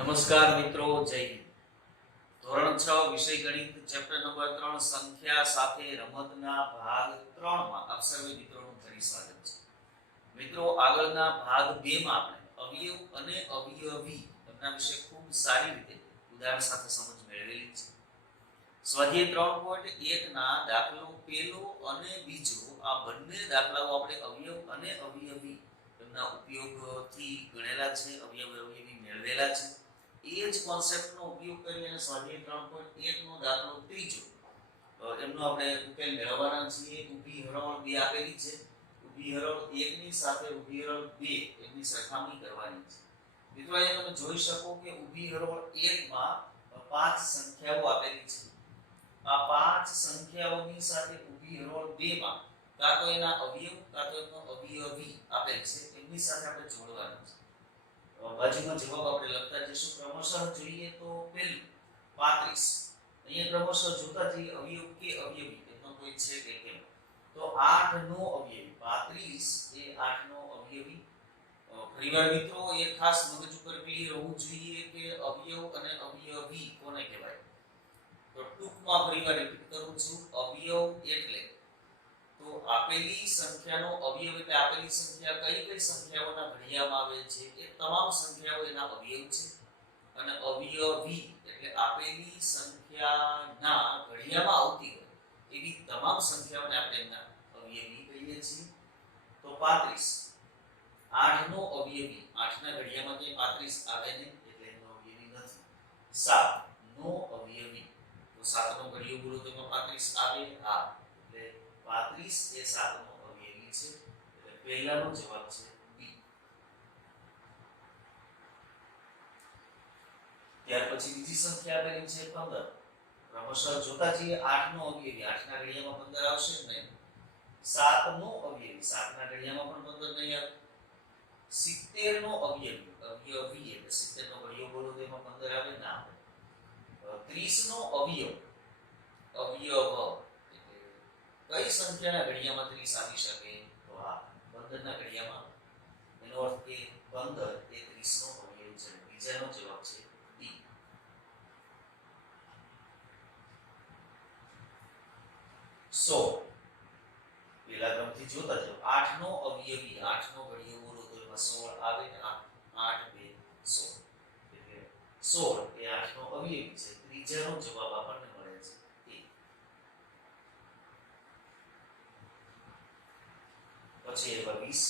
નમસ્કાર મિત્રો, જય હિન્દ. ધોરણ 6 વિષય ગણિત ચેપ્ટર નંબર 3 સંખ્યા સાથે રમતના ભાગ 3 માં આપ સર્વે મિત્રોનું ફરી સ્વાગત છે. મિત્રો, આગળના ભાગ 2 માં આપણે અવયવ અને અવયવી એમના વિશે ખૂબ સારી રીતે ઉદાહરણ સાથે સમજ મેળવેલી છે. સ્વાધ્યાય 3.1 ના દાખલો પહેલો અને બીજો આ બંને દાખલાઓ આપણે અવયવ અને અવયવી એમના ઉપયોગથી ગણેલા છે, અવયવ અવયવી મેળવેલા છે. એ જ કોન્સેપ્ટનો ઉપયોગ કરી અને સ્વાધ્યાય 3.1 નો દાખલો ત્રીજો એમનો આપણે ઉકેલ મેળવવાના છીએ. ઊભી હરોળ 2 આપેલી છે. ઊભી હરોળ 1 ની સાથે ઊભી હરોળ 2 એની સરખામણી કરવાની છે. મિત્રો, અહીંયા તમે જોઈ શકો કે ઊભી હરોળ 1 માં 5 સંખ્યાઓ આપેલી છે. આ 5 સંખ્યાઓની સાથે ઊભી હરોળ 2 માં કાં તો એના અવયવ કાં તો એનો અવયવી આપેલ છે, એમની સાથે આપણે જોડવાનું છે. બાજુમાં જવાબ આપણે લખતા જઈશું. ક્રમશઃ જોઈએ તો પહેલું 35. અહીંયા ક્રમશઃ જોતા જઈએ અવયવ કે અવયવી એનો કોઈ છે કે કેમ. તો 8 નો અવયવી 35 એ 8 નો અવયવી. ફરીવાર મિત્રો એ ખાસ મગજ ઉપર ક્લિયર હોવું જોઈએ કે અવયવ અને અવયવી કોને કહેવાય. તો ટૂંકમાં ફરીવાર રિપીટ કરું છું. અવયવ એટલે તો આપેલી સંખ્યાનો અવયવ એટલે આપેલી સંખ્યા કઈ કઈ સંખ્યાઓના ઘડિયામાં આવે છે એ તમામ સંખ્યાઓ એના અવયવ છે. અને અવયવી એટલે આપેલી સંખ્યાના ઘડિયામાં આવતી હોય એવી તમામ સંખ્યાઓને આપણે એના અવયવી કહીએ છીએ. તો 35 8 નો અવયવી 8 ના ઘડિયામાં કે 35 આવે ને એટલે એનો અવયવી નથી. 7 નો અવયવી તો 7 નો ઘડિયો બોલો તો એમાં 35 આવે. હા, એટલે 35 એ 7 નો અવયવી છે. એટલે પહેલાનો જવાબ છે બી. ત્યાર પછી બીજી સંખ્યા આપેલી છે 15. ક્રમશઃ જોતા જઈએ 8 નો અવયવી 8 ના ઘડિયામાં 15 આવશે નહીં. 7 નો અવયવી 7 ના ઘડિયામાં પણ 15 નહીં આવે. 70 નો અવયવી અવયવી એટલે 70 નો ઘડિયો બોલો તો એમાં 15 આવે ના આવે. 30 નો અવયવ અવયવ કઈ સંખ્યાના ઘડિયામાં 30 આવી શકે? તો આ 15 ના ઘડિયામાં. એનો અર્થ કે 15 એ 30 નો અવયવ છે. બીજાનો જવાબ છે ડી. સો પેલા ક્રમથી જોતા જાઓ. 8 નો અવયવી 8 નો ઘડિયો બોલો તો એમાં 16 આવે. 8 2 16 એટલે 16 એ 8 નો અવયવી છે. ત્રીજાનો જવાબ આપણને મળે છે એ. પછી એવા 20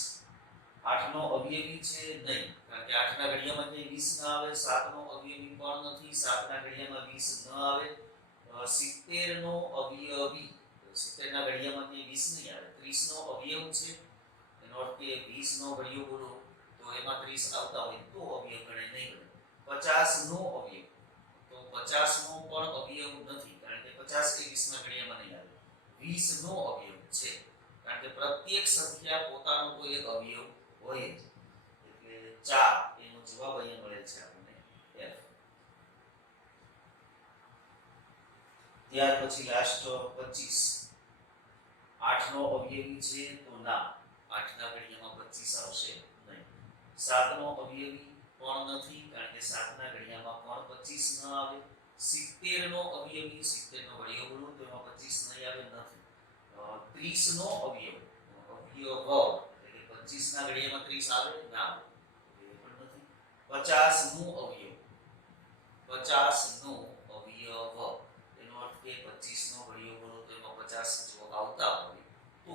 8 નો અવયવી છે નહીં, કારણ કે 8 ના ઘડિયામાં કે 20 ના આવે. 7 નો અવયવી પણ નથી, 7 ના ઘડિયામાં 20 ન આવે. 70 નો અવયવી 70 ના ઘડિયામાં કે 20 નહીં આવે. 30 નો અવયવ છે. એનો અર્થ કે 20 નો ઘડિયો બોલો તો એમાં 30 આવતા હોય તો અવયવ ગણે, નહીં ગણે. 50 નો અવયવ તો 50 નો પણ અવયવ નથી, કારણ કે 50 એ 20 ના ઘડિયામાં નહીં આવે. 20 નો અવયવ છે, કારણ કે પ્રત્યેક સંખ્યા પોતાનો કોઈ એક અવયવ હોય જ. એટલે 4 એનો જવાબ અહીંયા મળે છે આપણને F. ત્યાર પછી લાસ્ટ 25. 8 નો અવયવી છે તો ના, 8 ના ઘડિયામાં 25 આવશે નહીં. 7 નો અવયવી પણ નથી, કારણ કે 7 ના ઘડિયામાં પણ 25 ન આવે. 70 નો અવયવી 70 નો ઘડિયો બોલો તો એમાં 25 નહીં આવે, નથી. 30 નો અવયવ અવયવ એટલે 25 ના ઘડિયામાં 30 આવે ના આવે, એ પણ નથી. 50 નો અવયવ 50 નો અવયવ એનો અર્થ કે 25 નો ઘડિયો બોલો તો એમાં 50 જો આવતા હોય તો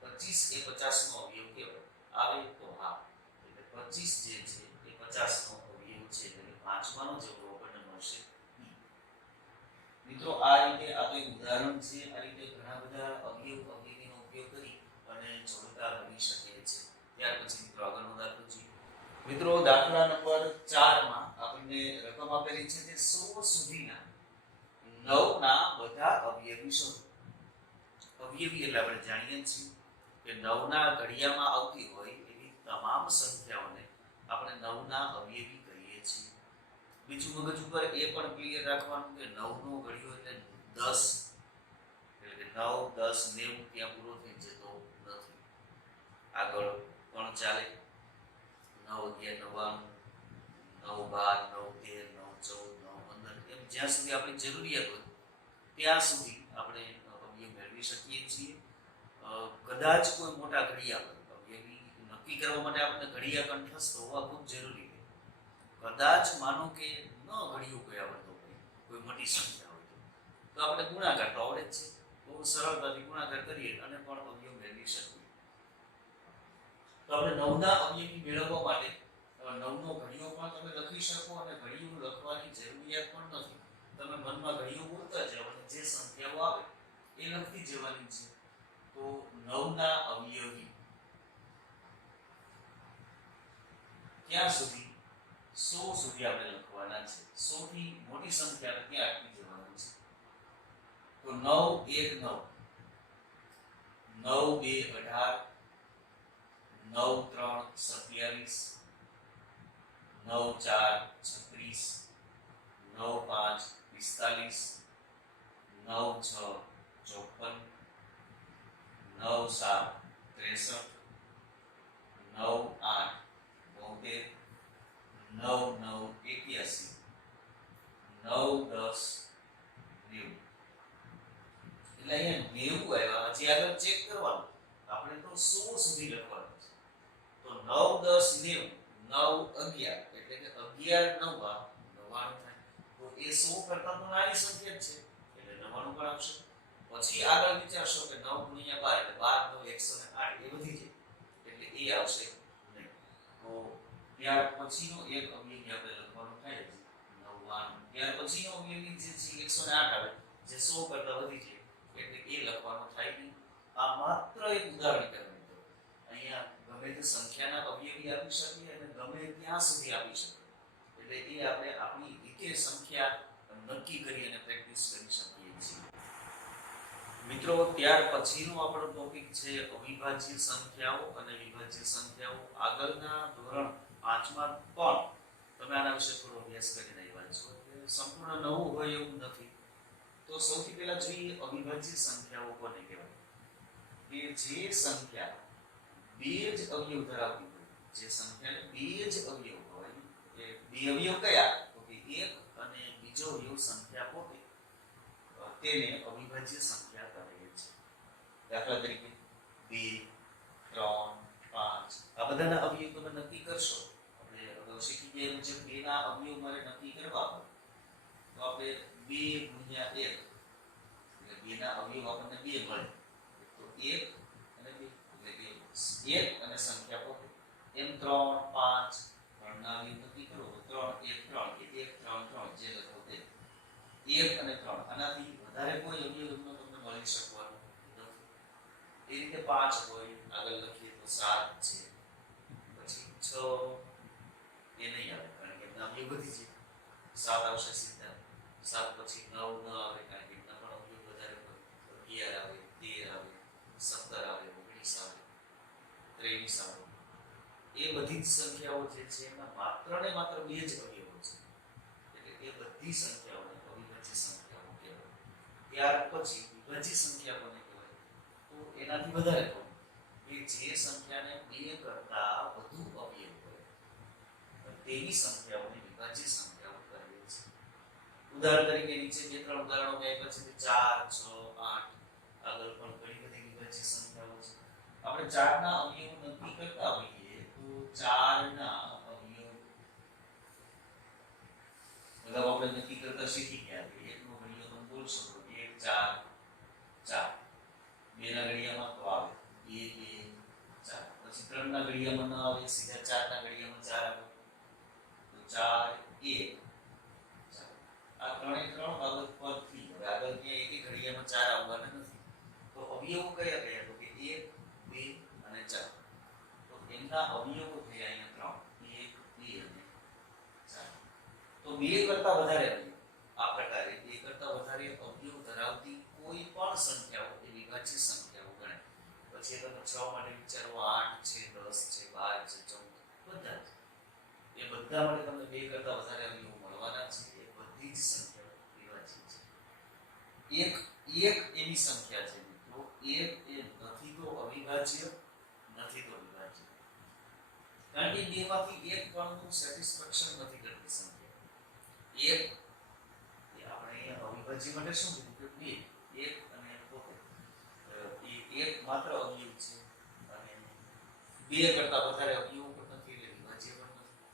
25 એ 50 નો અવયવ કેવો આવે તો હા, એટલે 25 જે છે એ 50 નો અવયવ છે. એટલે પાંચમાનો જવાબ આપણને મળશે. મિત્રો, આ રીતે આ તો એક ઉદાહરણ છે. આ રીતે ઘણા બધા અવયવ અવયવીનો ઉપયોગ કરી અને જોડતા બની શકે છે. ત્યાર પછી મિત્રો આગળનો દાખલો જોઈએ. મિત્રો, દાખલા નંબર 4 માં આપણને રકમ આપેલી છે કે 100 સુધીના 9 ના બધા અવયવી શોધો. અવયવી એટલે આપણે જાણીએ છીએ કે 9 ના ઘડિયામાં આવતી હોય એવી તમામ સંખ્યાઓને આપણે 9 ના અવયવી કહીએ છીએ. બીજું મગજ ઉપર એ પણ ક્લિયર રાખવાનું કે 9 નો ઘડિયો એટલે 10, એટલે કે 9 10 90 ત્યાં પૂરો થઈ જતો નથી. આગળ પણ ચાલે. 9 11 99, 9 9 12 9 13 9 14 9 15 એમ જ્યાં સુધી આપણી જરૂરિયાત હોય ત્યાં સુધી આપણે અવયવ મેળવી શકીએ છીએ. કદાચ કોઈ મોટા ઘડિયા પર અવયવી નક્કી કરવા માટે આપણે ઘડિયા કંઠસ્થ હોવા ખૂબ જરૂરી છે. કદાચ માનો કે ન ઘડિયું કોઈ આવડતો હોય, કોઈ મોટી સંખ્યા હોય તો આપણે ગુણાકાર તો આવડે જ છે, બહુ સરળતાથી ગુણાકાર કરીએ અને પણ અવયવ મેળવી શકીએ. તો આપણે 9 ના અવયવી મેળવવા માટે 9 નો ઘડિયો પણ તમે લખી શકો અને ઘડિયું લખવાની જરૂરિયાત પણ નથી. તમે મનમાં ઘડિયું બોલતા જાઓ અને જે સંખ્યાઓ આવે એ લખતી જવાની છે. તો 9 ના અવયવી ક્યાં સુધી? 100 સુધી આપણે લખવાના છે. 100 થી મોટી સંખ્યાને ત્યાં અટકી જવાનું છે. તો 9 1 9 9 2 18 9 3 26 9 4 45 9 5 56 9 7 53 9 8 72 9 9 81 9 10 90. એટલે અહીંયા 90 આવ્યા. હજી આગળ ચેક કરવાનું, આપણે તો 100 સુધી લખવાનું છે. તો 9 10 90 9 11 એટલે કે 11 9 99 થાય. તો એ 100 કરતા તો નાની સંખ્યા જ છે એટલે 99 પર આવશે. પછી આગળ વિચારશો કે 9 × 12 એટલે 12 108 એ વધી જાય એટલે એ આવશે નહીં. તો ત્યાર પછીનો એક અવયવી આપણે લખવાનો થાય છે 99. ત્યાર પછીનો અવયવી જે છે 108 આવે જે 100 કરતા વધી જાય એટલે એ લખવાનો થાય નહીં. આ માત્ર એક ઉદાહરણ કહેવાય. અહીંયા ગમે તે સંખ્યાના અવયવી આપી શકીએ અને ગમે ત્યાં સુધી આપી શકીએ. એટલે એ આપણે આપણી રીતે સંખ્યા નક્કી કરી અને પ્રેક્ટિસ કરી શકીએ છીએ. મિત્રો, ત્યાર પછીનો આપણો ટોપિક છે અવિભાજ્ય સંખ્યાઓ અને વિભાજ્ય સંખ્યાઓ. આગળના ધોરણ 5માં પણ તમે આના વિશે થોડો અભ્યાસ કરીને આવ્યા છો. સંપૂર્ણ નવું હોય એવું નથી. તો સૌથી પહેલા જોઈએ અવિભાજ્ય સંખ્યાઓ કોને કહેવાય? કે જે સંખ્યા બે જ અવયવ ધરાવતી હોય, જે સંખ્યાને બે જ અવયવ હોય, કે બે અવયવ કયા? તો કે એક અને બીજો અવયવ સંખ્યા પોતે, તેને અવિભાજ્ય સંખ્યા કહે છે. દાખલા તરીકે 2 3 5 આ બધાના અવયવ તમે નક્કી કરશો. આપણે અગાઉ શીખી ગયા છે 2 ના અવયવ મારે નક્કી કરવા હોય તો આપણે 2 × 1 એટલે 2 ના અવયવ આપણને 2 મળે. તો 1 અને 2 એટલે 1 અને સંખ્યા પોતે. એમ 3 5 3 ના અવયવ નક્કી કરો તો 3 1 3 કે 1 3 3 જે લખો તે 1 અને 3. આનાથી વધારે કોઈ અવયવ તમને મળી શકવાનો નથી. એ રીતે 5 હોય, આગળ લખીએ તો 7 છે, પછી 6 એ નહીં આવે કારણ કે એમના અવયવ વધી છે. 7 આવશે સીધા. 7 પછી 9 ન આવે કારણ કે એમના પણ અવયવ વધારે હોય. 11 આવે, 13 આવે, 17 આવે, 19 આવે, 23 આવે. એ બધી જ સંખ્યાઓ જે છે એમાં માત્ર ને માત્ર બે જ અવયવો છે. એટલે એ બધી સંખ્યાઓને અવિભાજ્ય સંખ્યાઓ કહેવાય. ત્યાર પછી વિભાજ્ય સંખ્યા કોને કહેવાય? તો એનાથી વધારે કહું કે જે સંખ્યાને બે કરતા વધુ અવયવ હોય તેવી સંખ્યાઓને વિભાજ્ય સંખ્યાઓ કહે છે. ઉદાહરણ તરીકે નીચે બે ત્રણ ઉદાહરણો મેં આપ્યા છે. 4 6 8 આગળ પણ ઘણી બધી વિભાજ્ય સંખ્યાઓ છે. આપણે 4 ના અવયવ નક્કી કરતા હોઈએ તો 4 ના અવયવ અગાઉ આપણે નક્કી કરતા શીખી ગયા કે 1 નો ઘડિયો તમે બોલશો તો 1 4 4. 2 ના ઘડિયામાં તો આવે 2 2 4. પછી 3 ના ઘડિયામાં ન આવે, સીધા 4 ના ઘડિયામાં 4 આવે તો 4 1 4. આ ત્રણે ત્રણ બાબત પરથી હવે આગળ ક્યાં એક ઘડિયામાં 4 આવવાના નથી. તો અવયવો કયા કયા? તો કે 1 2 અને 4. તો એમના અવયવો થયા અહીંયા 3 1 2 અને 4. તો 2 કરતા વધારે અવયવ આ પ્રકારે 2 કરતા વધારે અવયવ ધરાવતી કોઈ પણ સંખ્યાઓ એ વિભાજ્ય સંખ્યાઓ ગણાય. પછી તમે 6 માટે વિચારો 8 છે, 10 છે, 12 છે, 14 બધા એ બધા માટે તમને 2 કરતા વધારે અવયવ મળવાના છે. એ બધી જ સંખ્યાઓ વિભાજ્ય છે. એક એવી સંખ્યા છે મિત્રો, એક એ નથી તો અવિભાજ્ય નથી તો વિભાજ્ય. કારણ કે બેમાંથી એક પણ સેટિસ્ફેક્શન નથી કરતી સંખ્યા. એક એ આપણે અહીંયા અવિભાજ્ય માટે શું કીધું કે બે એક અને પોતે એ એક માત્ર અવયવ છે અને બે કરતા વધારે અવયવો પણ નથી એટલે વિભાજ્ય પણ નથી.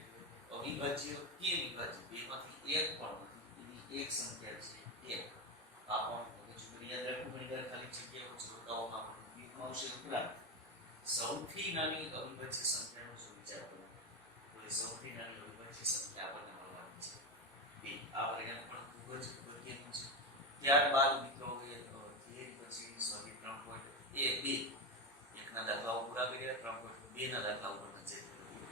એટલે અવિભાજ્ય કે વિભાજ્ય બેમાંથી એક પણ નથી એની એક સંખ્યા છે એક. આ પણ યાદ રાખવું ઘણી વાર ખાલી જગ્યાઓ જોડતાઓમાં પણ આવશે. ઉપરાંત સૌથી નાની અવિભાજ્ય સંખ્યાનો જો વિચાર કરો તો એ સૌથી નાની અવિભાજ્ય સંખ્યા આપણને મળવાની છે બે. આ પરિણામ પણ ખૂબ જ અગત્યનું છે. ત્યારબાદ મિત્રો થિયરી પછી સ્વાધ્યાય 3.2 એકના દાખલાઓ પૂરા કર્યા. 3.2 ના દાખલા ઉપર નજર કરીએ.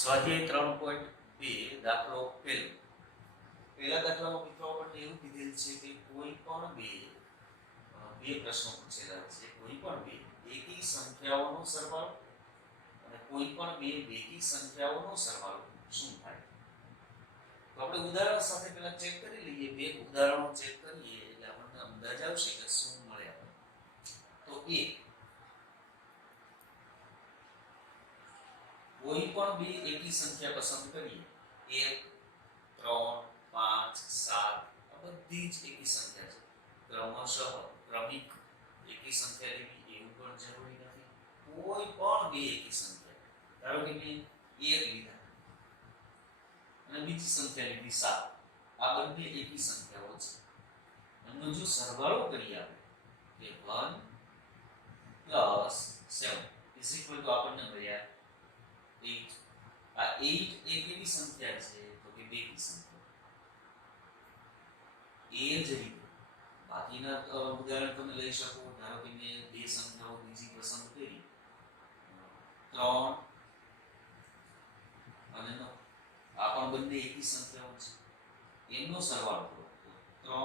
સ્વાધ્યાય 3.2 દાખલો પહેલો. પહેલા દાખલામાં મિત્રો આપણને એવું કીધેલ છે કે કોઈ પણ બે પ્રશ્નો પૂછેલા છે. કોઈ પણ બે એકી સંખ્યાઓનો સરવાળો અને કોઈ પણ બે બેકી સંખ્યાઓનો સરવાળો શું થાય? તો આપણે ઉદાહરણ સાથે પહેલા ચેક કરી લઈએ. બે ઉદાહરણો ચેક કરીએ એટલે આપણને અંદાજ આવશે કે શું મળે આપણને. તો કોઈ પણ બે એકી સંખ્યા પસંદ કરીએ. 1 3 5 7 આ બધી જ એકી સંખ્યા છે. ક્રમશઃ ક્રમિક એકી સંખ્યા લેવી એવું પણ જરૂરી નથી. કોઈ પણ બે એકી સંખ્યા, ધારો કે મેં 1 લીધા અને બીજી સંખ્યા લીધી 7, આ બંને એકી સંખ્યાઓ છે. એનો જો સરવાળો કરીએ આપણે કે 1 + 7 આપણને મળ્યા 8. આ 8 એક એવી સંખ્યા છે તો કે બેકી સંખ્યા. એ જ રીતે બાકીના ઉદાહરણ તમે લઈ શકો. ધારો કે મેં બે સંખ્યાઓ બીજી પસંદ કરી 3 અને 9. આ પણ બંને એકી સંખ્યાઓ છે. એમનો સરવાળો કરો તો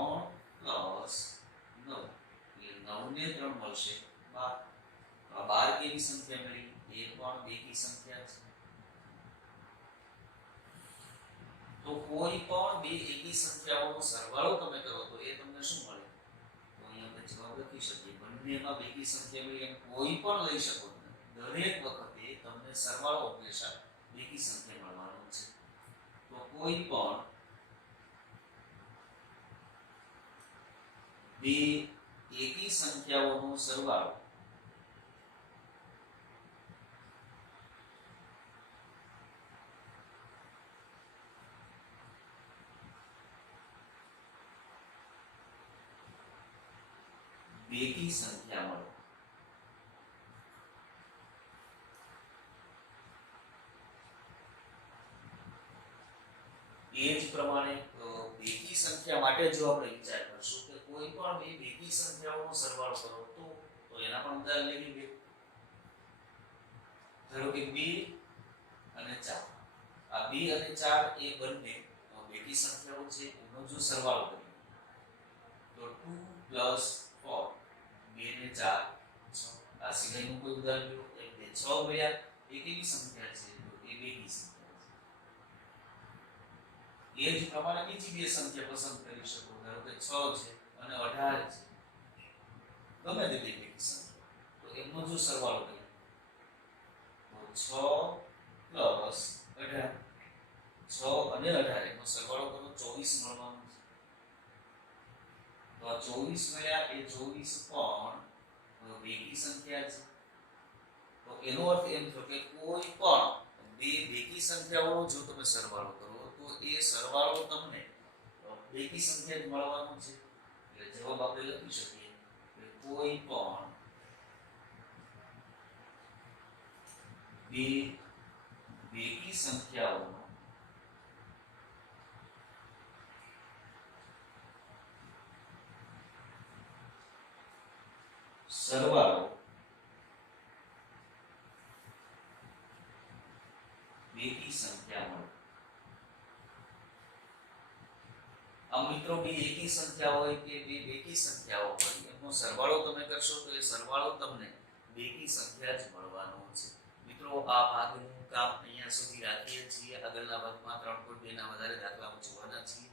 3 + 9 એટલે 9 ને 3 મળશે 12. 12 કેવી સંખ્યા મળી? એ પણ બેકી સંખ્યા છે. તો કોઈ પણ બે એકી સંખ્યાઓનો સરવાળો તમે કરો તો એ તમને શું મળે? તો અહીંયા આપણે જવાબ લખી શકીએ. બંનેમાં બેકી સંખ્યા મળી એમ કોઈ પણ લઈ શકો તમે. દરેક વખતે તમને સરવાળો હંમેશા બેકી સંખ્યા મળવાનો છે. તો કોઈ પણ બે એકી સંખ્યાઓનો સરવાળો બેકી સંખ્યા મળે. એ જ પ્રમાણે બેકી સંખ્યા માટે જો આપણે વિચાર કરશું કે કોઈ પણ બે બેકી સંખ્યાઓનો સરવાળો કરો તો એના પણ ઉદાહરણ લઈએ. બે ધારો કે 2 અને 4. આ 2 અને 4 એ બંને બેકી સંખ્યાઓ છે. એનો જો સરવાળો કરીએ તો 2 + 4 2 ને 4 6. આ સિવાયનું કોઈ ઉદાહરણ લો. 1 2 6 મળ્યા. એ કેવી સંખ્યા છે? તો એ બેકી સંખ્યા છે. એ જ પ્રમાણે બીજી બે સંખ્યા પસંદ કરી શકો. ધારો કે 6 છે અને 18 છે. ગમે તે બે બેકી સંખ્યા. તો એમનો જો સરવાળો કરીએ તો 6 + 18. 6 અને 18 એનો સરવાળો કરો 24 મળવાનો છે. તો આ 24 મળ્યા. એ 24 પણ બેકી સંખ્યા છે. તો એનો અર્થ એમ થયો કે કોઈ પણ બે બેકી સંખ્યાઓનો જો તમે સરવાળો કરો તો એ સરવાળો તમને બેકી સંખ્યા જ મળવાનો છે. એટલે જવાબ આપણે લખી શકીએ કે કોઈ પણ બે બેકી સંખ્યાઓનો સરવાળો બેકી સંખ્યા મળે. આ મિત્રો બે એકી સંખ્યા હોય કે બે બેકી સંખ્યાઓ હોય એનો સરવાળો તમે કરશો તો એ સરવાળો તમને બેકી સંખ્યા જ મળવાનો છે. મિત્રો આ ભાગનું કામ અહીંયા સુધી રાખીએ છીએ. આગળના ભાગમાં 3.2 ના વધારે દાખલાઓ જોવાના છીએ.